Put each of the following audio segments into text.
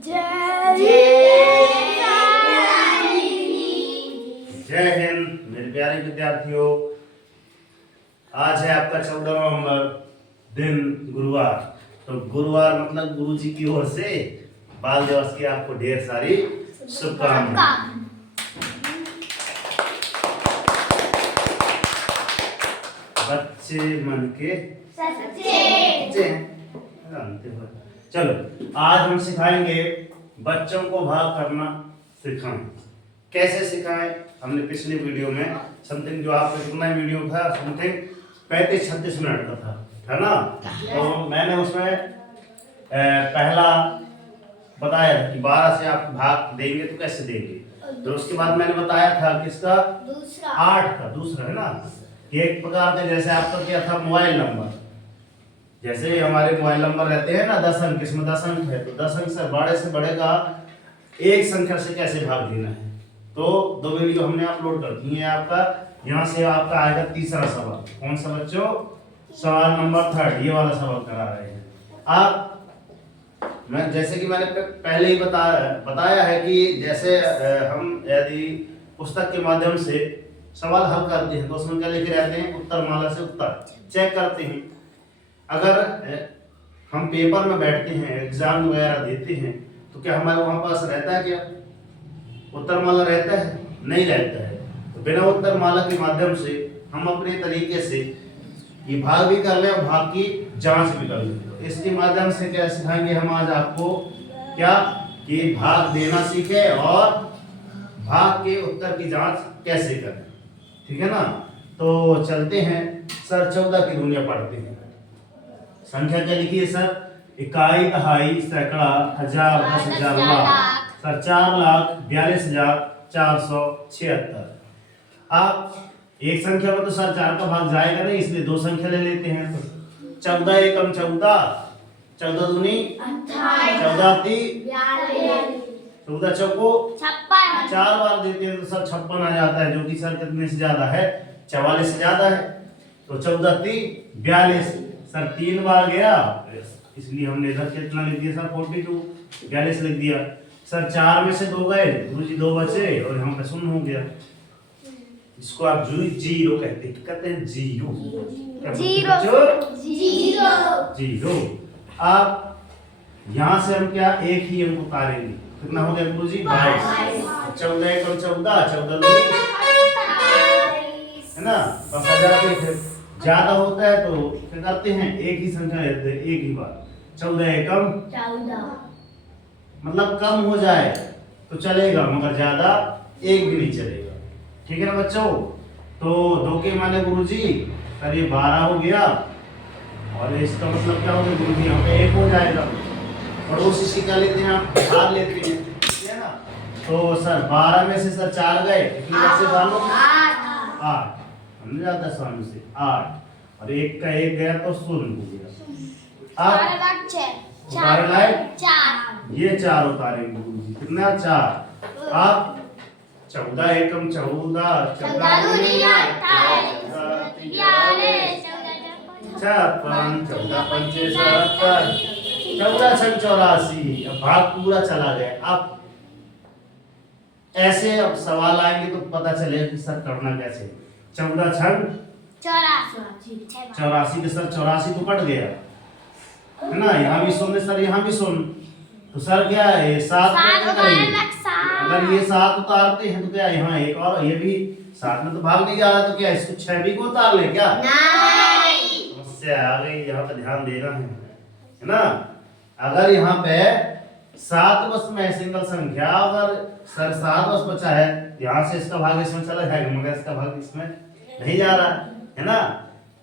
जय हिंद मेरे प्यारे विद्यार्थियों। आज है आपका 14 नवंबर, दिन गुरुवार। तो गुरुवार मतलब गुरु जी की ओर से बाल दिवस की आपको ढेर सारी शुभकामनाएं। बच्चे मन के सच्चे जानते हो। चलो आज हम सिखाएंगे बच्चों को भाग करना सिखाएं। कैसे सिखाएं? हमने पिछले वीडियो में समथिंग जो आपका कितना वीडियो था, समथिंग 35-36 मिनट का था, है ना? तो मैंने उसमें पहला बताया कि 12 से आप भाग देंगे तो कैसे देंगे। तो उसके बाद मैंने बताया था किसका, 8 का दूसरा, है ना? एक प्रकार से जैसे आपका क्या था, मोबाइल नंबर। जैसे हमारे मोबाइल नंबर रहते हैं ना 10 अंक, इसमें 10 अंक है, तो 10 अंक से बड़े का एक संख्या से कैसे भाग देना है। तो 2 वीडियो हमने अपलोड कर दी है आपका। यहाँ से आपका आएगा तीसरा सवाल। कौन सा बच्चों? सवाल नंबर 3, ये वाला सवाल करा रहे हैं आप। मैं जैसे कि मैंने पहले ही बताया है कि जैसे हम यदि पुस्तक के माध्यम से सवाल हल करते हैं तो उसमें क्या लिखे रहते हैं, उत्तरमाला से उत्तर चेक करते हैं। अगर हम पेपर में बैठते हैं, एग्जाम वगैरह देते हैं, तो क्या हमारे वहां पास रहता है क्या उत्तरमाला? रहता है? नहीं रहता है। तो बिना उत्तरमाला के माध्यम से हम अपने तरीके से ये भाग भी कर लें और भाग की जांच भी कर लें। तो इसके माध्यम से क्या सिखाएंगे हम आज आपको, क्या कि भाग देना सीखे और भाग के उत्तर की जांच कैसे करें। ठीक है ना? तो चलते हैं सर 14 की दुनिया पढ़ते हैं। संख्या क्या लिखी है सर? इकाई, दहाई, सैकड़ा, हजार, 10,000, लाख। सर 4,42,476। आप एक संख्या में तो सर 4 का भाग जाएगा नहीं, इसलिए 2 संख्या ले लेते हैं। तो 14 एकम 14, 14 दूनी 14 ती 14 चौको 4 बार देते हैं तो सर 56 आ जाता है, जो कि सर कितने से ज्यादा है? 44 से ज्यादा है। तो 14 ती 42, सर 3 बार गया, इसलिए हमने इधर कितना लिख दिया सर? 42, 42 लिख दिया। सर 4 में से 2 गए, गुरुजी 2 बचे और यहाँ पे शून्य हो गया। इसको आप जीरो कहते हैं, जीरो। जीरो। आप यहाँ से हम क्या एक ही अंक उतारेंगे, कितना हो गया गुरुजी? 22। 14 एकम 14, 14 है ना? बस आ जाते हैं। ज्यादा होता है तो क्या करते हैं, एक ही संख्या लेते हैं एक ही बार। 14 एकम 14, मतलब कम हो जाए तो चलेगा, मगर ज्यादा एक भी नहीं चलेगा। ठीक है ना बच्चों? तो 2 के माने गुरुजी सर ये 12 हो गया, और इसका मतलब क्या होगा गुरुजी? यहाँ पे 1 हो जाएगा। पड़ोसी से क्या लेते हैं, आप भाग लेते हैं, ठीक है ना? तो सर 12 में से सर 4 गए, कितने बचे बालों? 8। हमने ज्यादा 10 से 8, और 1 का 1 गया तो शून्य हो गया। 4 ये 4 उतारेंगे गुरुजी, कितना? 4। आप 14 एकम 14, 14 दूनी 28, 56, 14 पंचे 77, 14 छंग 84। अब भाग पूरा चला गया। अब ऐसे अब सवाल आएंगे तो पता चलेगा कि सर करना कैसे। 14 छंग 84 के सर 84 तो कट गया, है ना? यहाँ भी शून्य सर, यहाँ भी शून्य, तो सर क्या है 7 करेंगे। अगर ये 7 उतारते हैं तो क्या यहाँ 1 और ये भी 7 में तो भाग नहीं जा रहा, तो क्या इसको 6 भी को उतार ले क्या? नहीं। समस्या आ गई, यहाँ पे ध्यान देना है ना? अगर यहाँ पे 7 बस में सिंगल संख्या, अगर सर 7 बस बचा है, यहाँ से इसका भाग इसमें चला जाएगा, मगर इसका भाग इसमें नहीं जा रहा है ना?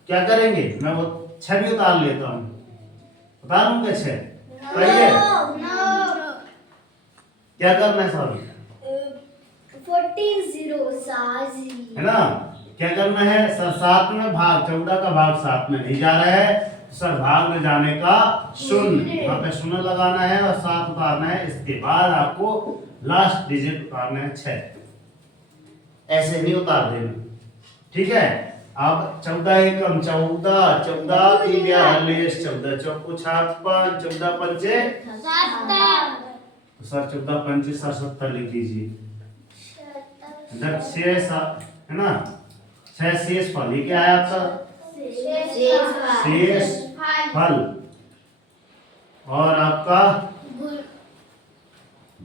क्या करेंगे? मैं वो 6 भी उतार लेता हूँ, उतारूं क्या 6? क्या करना है सर? 14 है ना? क्या करना है सर? 7 में भाग 14 का भाग 7 में नहीं जा रहा है, सर भाग में जाने का शून्य, यहाँ पे शून्य लगाना है और 7 उतारना है। इसके बाद आपको लास्ट डिजिट उतारना है 6, ऐसे नहीं उतार देना। ठीक है? अब 14 एकम 14, 14 ती 42, 14 चौको 56, 14 पंचे 70, तो सर 14 25 70 लिख दीजिए। जब शेष है ना, 6 शेष फल, ये क्या है आपका? शेष फल। और आपका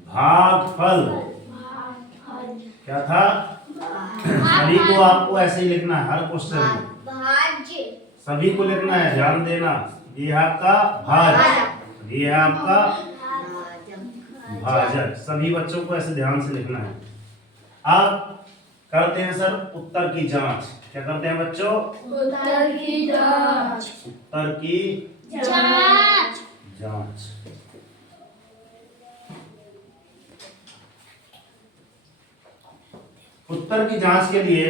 भागफल क्या था? सभी को आपको ऐसे ही लिखना है, हर क्वेश्चन में सभी को लिखना है, ध्यान देना। ये है आपका भाज, ये है आपका भाजक। सभी बच्चों को ऐसे ध्यान से लिखना है। अब करते हैं सर उत्तर की जांच। क्या करते हैं बच्चों? उत्तर की जांच। उत्तर की जांच। जांच। उत्तर की जांच के लिए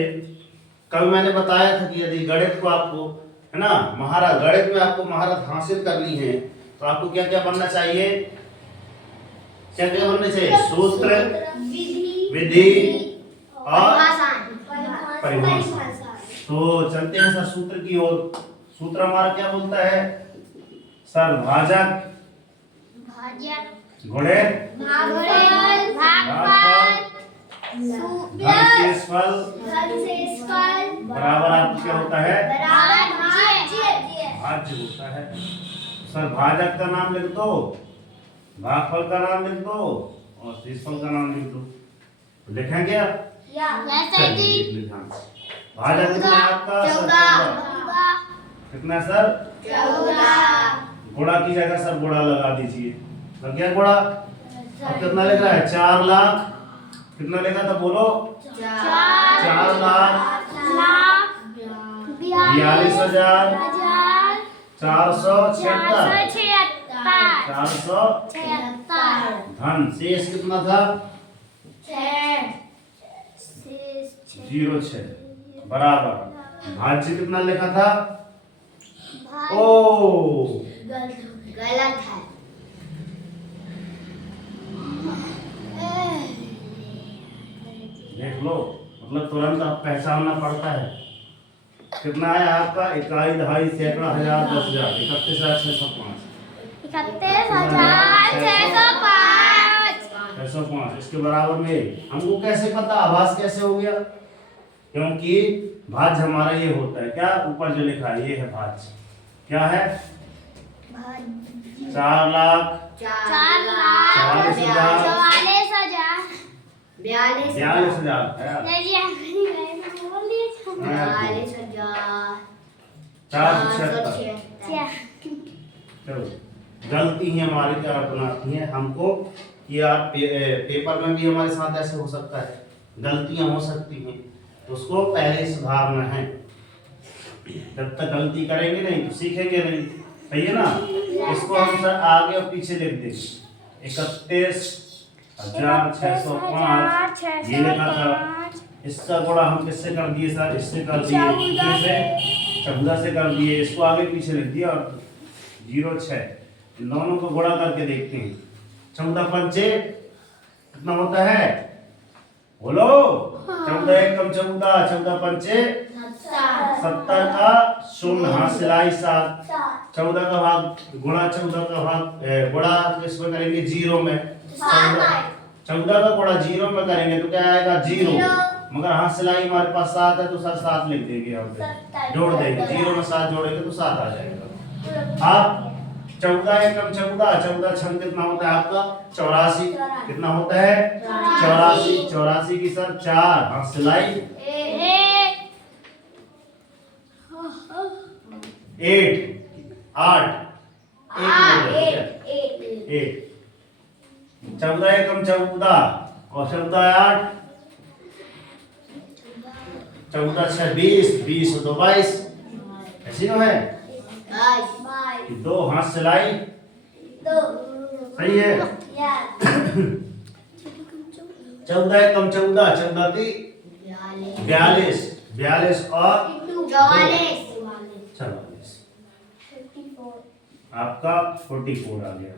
कल मैंने बताया था कि यदि गणित को आपको, है ना, महारत, गणित में आपको महारत हासिल करनी है तो आपको क्या क्या बनना चाहिए? क्या क्या बनना चाहिए? सूत्र, विधि और परिभाषा। तो चलते हैं सर सूत्र की ओर। सूत्र हमारा क्या बोलता है सर? भाजक गुणे भागफल शेषफल बराबर आपको क्या होता है? भाज्य होता है। सर भाजक का नाम लिख दो, भागफल का नाम लिख दो और शेषफल का नाम लिख दो। लिखें क्या? भाजक कितना है आपका? 14। कितना सर? 14। गुणा की जगह सर गुणा लगा दीजिए। लग गया गुणा? अब कितना लिख रहा है? 4 लाख। कितना लिखा था बोलो? 4 लाख 42,476। 476 धन। शेष कितना था? 06 बराबर। भाज्य कितना लिखा था? ओ गलत है। देख लो, मतलब तुरंत आप पहचानना पड़ता है। कितना है आपका? इकाई, दहाई, सैकड़ा, हजार, 10,000। 31,605। 605। इसके बराबर में हमको कैसे पता? आभास कैसे हो गया? क्योंकि भाज्य हमारा ये होता है क्या? ऊपर जो लिखा है ये है भाज्य। क्या है? 4 लाख 42,000 है। 476। चलो, गलती है हमारी क्या बनाती है हमको कि यार पेपर में भी हमारे साथ ऐसे हो सकता है, गलतियां हो सकती हैं, तो उसको पहले सुधारना है। जब तक गलती करेंगे नहीं तो सीखेंगे नहीं, सही है ना? इसको हम सर आगे और पीछे लिख देंगे। 31,605 ये लिखा था। इसका गुणा हम किससे कर दिए सर? इससे कर दिए, 14 से कर दिए। इसको आगे पीछे लिख दिया और 06 इन दोनों को गुणा करके देखते हैं। 14 पंचे कितना होता है बोलो? 14 एकम 14, 14 पंचे 70 का शून्य, हाथ सिलाई 7। 14 का भाग गुणा 14 का भाग गुणा किसमें करेंगे? 0 में। 14 का गुणा 0 में करेंगे तो क्या आएगा? 0। मगर हाथ सिलाई हमारे पास 7 है तो सर 7 लिख देंगे, यहाँ पे जोड़ देंगे। 0 में 7 जोड़ेंगे तो 7 आ जाएगा। आप 14 एकम 14, 14 छंग कितना होता है आपका? 84। कितना होता है? 84। 84 की सर 4 हाथ सिलाई 8 14 एकम 14 और 14 8, 14 6 20, 20 तो 22। ऐसी ना है? 2 हाथ सिलाई सही है। 14 एकम 14, 14 की 42, 42 और 44 आपका 44 आ गया।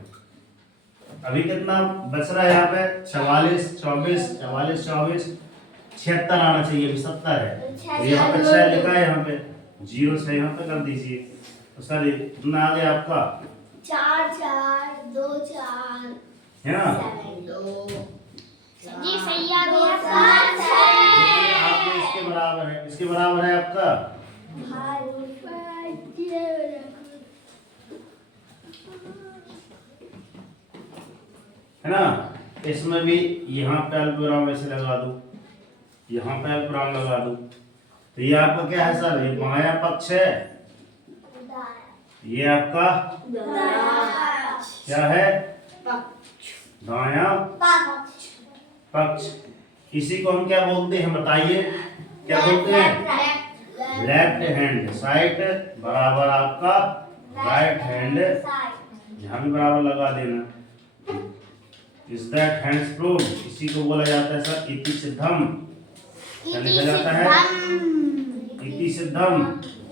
अभी कितना बच रहा है यहाँ पे? 44, 24, 44, 24, 76 आना चाहिए। अभी 70 है तो यहाँ पे 6 लिखा है, यहाँ पे 0 6 यहाँ पे कर दीजिए तो सर कितना आ गया आपका? 4 4 2 4 है ना? जी सही आ गया सर। आपके इसके बराबर है, इसके बराबर है आपका है ना। इसमें भी यहाँ पे अल्पविराम ऐसे लगा दो, यहाँ पे अल्पविराम लगा दो। तो ये आपका क्या है सर, ये बायां पक्ष है, ये आपका क्या है, दायां पक्ष। इसी को हम क्या बोलते हैं बताइए, क्या बोलते हैं, लेफ्ट हैंड साइड बराबर आपका राइट हैंड, यहाँ भी बराबर लगा देना। इज दैट हैंड्स प्रूव, इसी को बोला जाता है सर इति सिद्धम। क्या लिखा जाता है, इति सिद्धम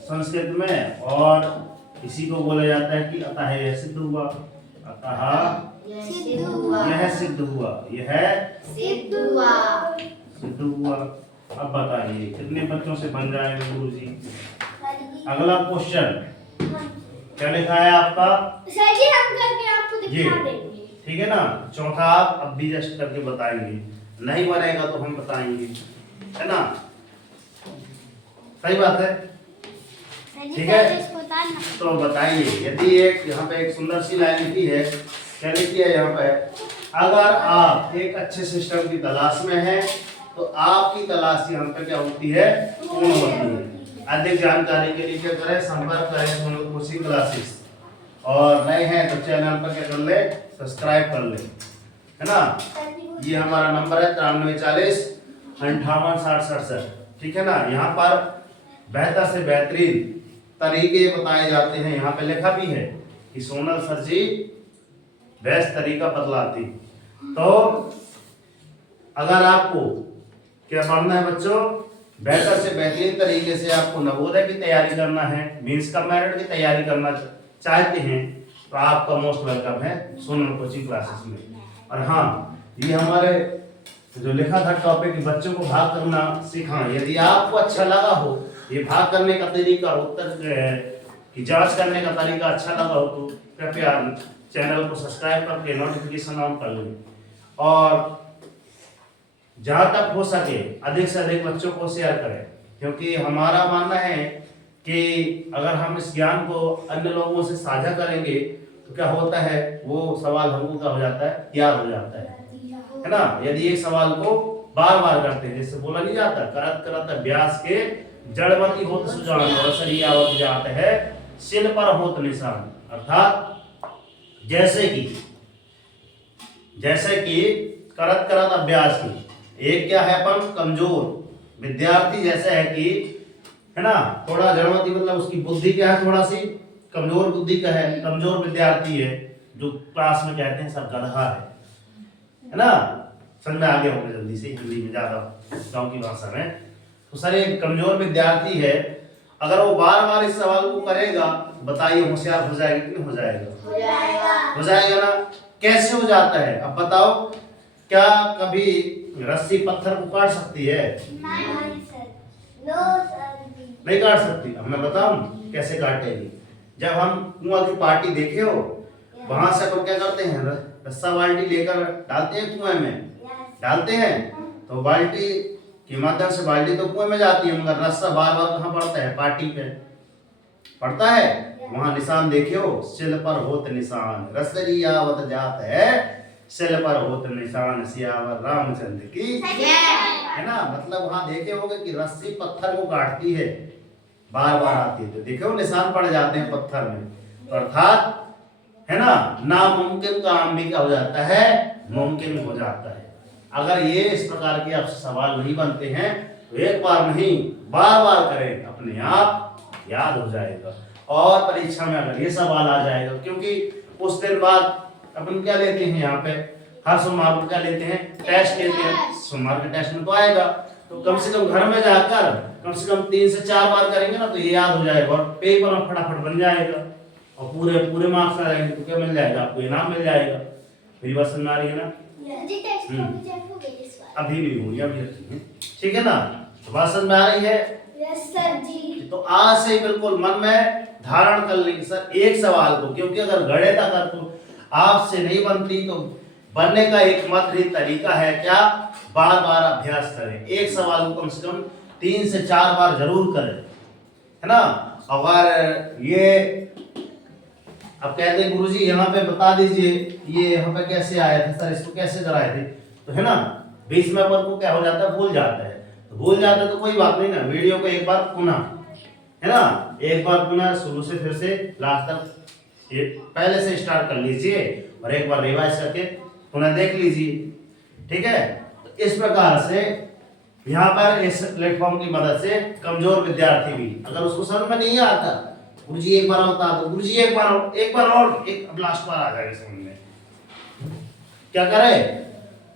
संस्कृत में, और इसी को बोला जाता है कि अतः यह सिद्ध हुआ, अतः यह सिद्ध हुआ, यह सिद्ध हुआ। सिद्ध हुआ। अब बताइए कितने बच्चों से बन जाएगा गुरुजी। अगला क्वेश्चन क्या लिखा है आपका, सर जी हम करके आपको ये दिखा देंगे। ठीक है ना। चौथा आप अब भी जस्ट करके बताएंगे, नहीं बनेगा तो हम बताएंगे, है ना, सही बात है। ठीक है, तो बताइए यदि एक यहाँ पे एक सुंदर सी लाइन लिखी है, क्या लिखी है यहाँ पे, अगर आप एक अच्छे सिस्टम की तलाश में हैं तो आपकी तलाश यहाँ पे क्या होती है, पूर्ण होती है। अधिक जानकारी के लिए क्या करें, संपर्क करें सोनल कोचिंग क्लासेस, और नए हैं तो चैनल पर क्या कर ले, सब्सक्राइब कर ले, है ना। ये हमारा नंबर है 9340 586067, ठीक है ना। यहाँ पर बेहतर से बेहतरीन तरीके बताए जाते हैं, यहाँ पे लिखा भी है कि सोनल सर जी बेस्ट तरीका बतलाती। तो अगर आपको क्या पढ़ना है बच्चों, बेहतर से बेहतरीन तरीके से आपको नवोदय की तैयारी करना है, मींस का मेरिट की तैयारी करना चाहते हैं, तो आपका मोस्ट वेलकम है सोनल कोचिंग क्लासेस में। और हाँ, ये हमारे जो लिखा था टॉपिक बच्चों को भाग करना सिखाएं, यदि आपको अच्छा लगा हो, ये भाग करने का तरीका, उत्तर की जांच करने का तरीका अच्छा लगा हो, तो कृपया चैनल को सब्सक्राइब करके नोटिफिकेशन ऑन कर लें, और जहां तक हो सके अधिक से अधिक बच्चों को शेयर करें, क्योंकि हमारा मानना है कि अगर हम इस ज्ञान को अन्य लोगों से साझा करेंगे तो क्या होता है, वो सवाल हमको क्या हो जाता है, याद हो जाता है ना। यदि एक सवाल को बार बार करते हैं, जैसे बोला नहीं जाता, करत करत अभ्यास के जड़मती होत सुजान, अवसर आवत जात है सिल पर होत निशान। अर्थात जैसे कि करत करत अभ्यास की, एक क्या है, अपन कमजोर विद्यार्थी जैसे है कि, है ना, थोड़ा जड़मती मतलब उसकी बुद्धि क्या है, थोड़ा सी कमजोर बुद्धि का है, कमजोर विद्यार्थी है, जो क्लास में कहते हैं सब गधा है ना। समझ में आ गया होगा जल्दी से, हिंदी में ज्यादा गांव की भाषा में। तो सर एक कमजोर विद्यार्थी है, अगर वो बार बार इस सवाल को करेगा, बताइए होशियार हो जाएगा कि नहीं हो जाएगा, हो जाएगा ना। कैसे हो जाता है अब बताओ, क्या कभी रस्सी पत्थर को काट सकती है, नहीं काट सकती। अब मैं बताऊं कैसे काटेगी। जब हम कुआं की पार्टी देखे हो, वहां से अपन क्या करते हैं, रस्सा बाल्टी लेकर डालते हैं कुएं में, डालते हैं तो बाल्टी के माध्यम से बाल्टी तो कुएं में जाती है, मगर रस्सा बार बार कहाँ पड़ता है, पार्टी पे पड़ता है। वहां निशान देखे हो, सिल पर होत निशान, रसरी आवत जात है सिल पर होत निशान, सियावर रामचंद्र की, है ना। मतलब वहां देखे होगे कि रस्सी पत्थर को काटती है, बार बार आती है, तो देखो निशान पड़ जाते हैं पत्थर में। तो अर्थात है ना, नामुमकिन काम भी क्या हो जाता है, मुमकिन हो जाता है। अगर ये इस प्रकार के आपसे सवाल नहीं बनते हैं तो एक बार नहीं बार बार करें, अपने आप याद हो जाएगा, और परीक्षा में अगर ये सवाल आ जाएगा, क्योंकि उस दिन बाद अपन क्या लेते हैं यहाँ पे, हर सोमवार को क्या लेते हैं, टेस्ट लेते हैं। सोमवार के टेस्ट में तो आएगा, तो कम से कम घर में जाकर कम से कम 3 से 4 बार करेंगे ना, तो ये याद हो जाएगा, और पेपर में फटाफट बन जाएगा, और पूरे मार्क्स आ जाएंगे, तो क्या मिल जाएगा आपको, इनाम मिल जाएगा। मेरी बात समझ आ रही है ना, अभी भी हुई, अभी रखी है, ठीक है ना। तो बात समझ में आ रही है, यस सर जी। तो आज से बिल्कुल मन में धारण कर लेंगे सर एक सवाल को, क्योंकि अगर गणित अगर तो आपसे नहीं बनती तो बनने का एकमात्र ही तरीका है क्या, बार बार अभ्यास करें। एक सवाल को कम से कम 3 से 4 बार जरूर करें, है ना। अगर ये अब कहते हैं गुरुजी यहाँ पे बता दीजिए ये यहाँ पे कैसे आया था सर, इसको कैसे कराए थे, तो है ना बीच में अपन को क्या हो जाता है, भूल जाता है। तो भूल जाता है तो कोई बात नहीं ना, वीडियो को एक बार पुनः, है ना, एक बार पुनः शुरू से फिर से लास्ट तक ये पहले से स्टार्ट कर लीजिए और एक बार रिवाइज करके पुनः देख लीजिए, ठीक है। तो इस प्रकार से यहाँ पर इस प्लेटफॉर्म की मदद से कमजोर विद्यार्थी भी अगर उसको समझ में नहीं आता, गुरुजी एक बार बता दो, गुरुजी एक बार और एक लास्ट बार आ जाएगा समझ में, क्या करे,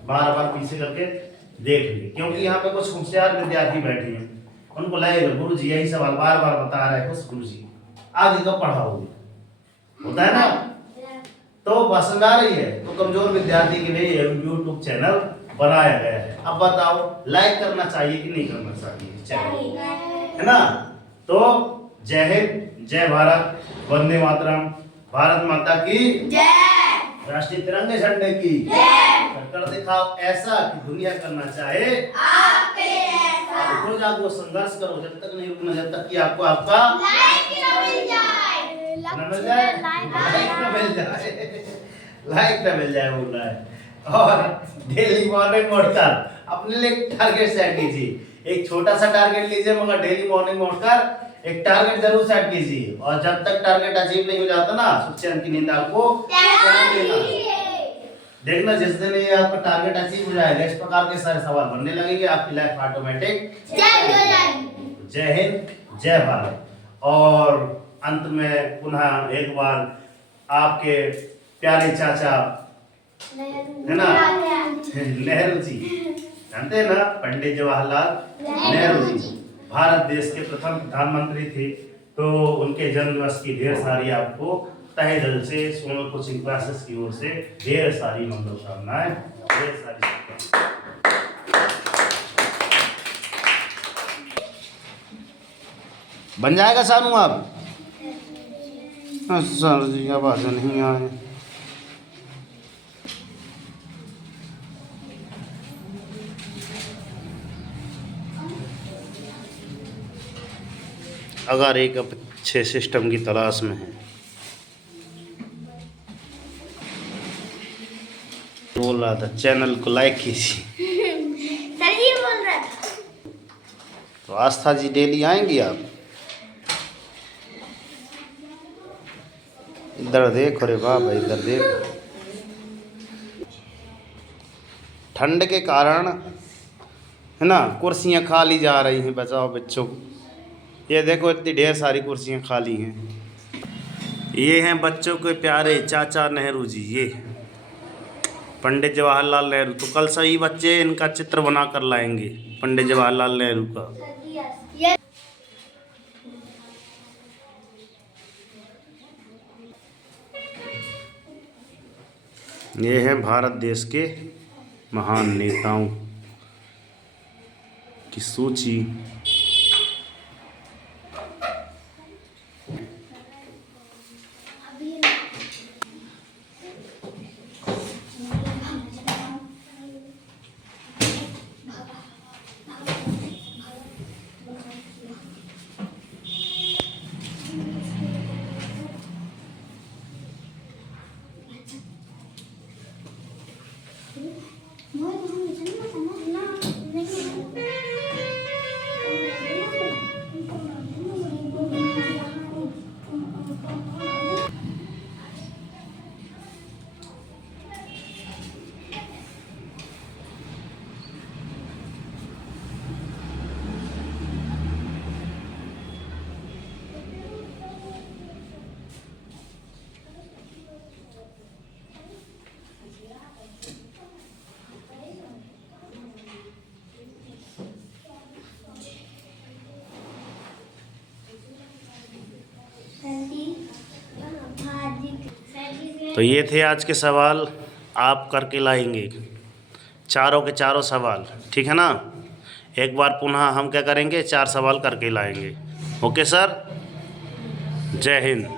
बार बार पीछे करके देख लीजिए। क्योंकि यहाँ पे कुछ होशियार विद्यार्थी बैठे हैं, उनको लगेगा गुरुजी यही सवाल बार बार बता रहे हैं, कुछ गुरुजी आगे कब पढ़ाओगे, होता है ना। तो पसंद आ रही है तो कमजोर विद्यार्थी के लिए यूट्यूब चैनल बनाया गया है। अब बताओ लाइक करना चाहिए कि नहीं करना चाहिए चैनल, है ना। तो जय हिंद, जय भारत, वंदे मातरम, भारत माता की जय, राष्ट्रीय तिरंगे झंडे की जय। कर दिखाओ ऐसा कि दुनिया करना चाहे आपके ऐसा। रुको जागो संघर्ष करो, जब तक नहीं रुकना, जब तक कि आपको आपका लाइक न मिल जाए, लाइक न मिल जाए बोल रहा है। और डेली मॉर्निंग उठकर अपने लिए टारगेट सेट कीजिए, एक छोटा सा टारगेट लीजिए मगर डेली मॉर्निंग उठकर एक टारगेट जरूर सेट कीजिए। और जब तक टारगेट अचीव नहीं हो जाता ना, सुचैन की नींद आपको देखना, जिस दिन ये आपका टारगेट अचीव हो जाएगा इस प्रकार के सारे सवाल बनने लगेंगे, आपकी लाइफ ऑटोमेटिक जय हिंद, जय भारत। और अंत में पुनः एक बार आपके प्यारे चाचा है ना नेहरू जी, जानते हैं ना पंडित जवाहरलाल नेहरू जी, भारत देश के प्रथम प्रधानमंत्री थे। तो उनके जन्मदिवस की ढेर सारी आपको तहे दिल से सोनल कोचिंग क्लासेस की ओर से ढेर सारी मनोकामनाएं, ढेर सारी बन जाएगा सानू आप। सर जी आवाज नहीं आए। अगर एक अच्छे सिस्टम की तलाश में है, बोल रहा था चैनल को लाइक कीजिए, सर ये बोल रहा था। तो आस्था जी डेली आएंगी आप, इधर देखो रे बाबा, इधर देखो। ठंड के कारण है ना कुर्सियां खाली जा रही हैं, बचाओ बच्चों को। ये देखो इतनी ढेर सारी कुर्सियां खाली हैं। ये हैं बच्चों के प्यारे चाचा नेहरू जी, ये पंडित जवाहरलाल नेहरू। तो कल सभी बच्चे इनका चित्र बना कर लाएंगे, पंडित जवाहरलाल नेहरू का। ये है भारत देश के महान नेताओं की सूची। तो ये थे आज के सवाल, आप करके लाएंगे चारों के चारों सवाल, ठीक है ना। एक बार पुनः हम क्या करेंगे, 4 सवाल करके लाएंगे। ओके सर, जय हिंद।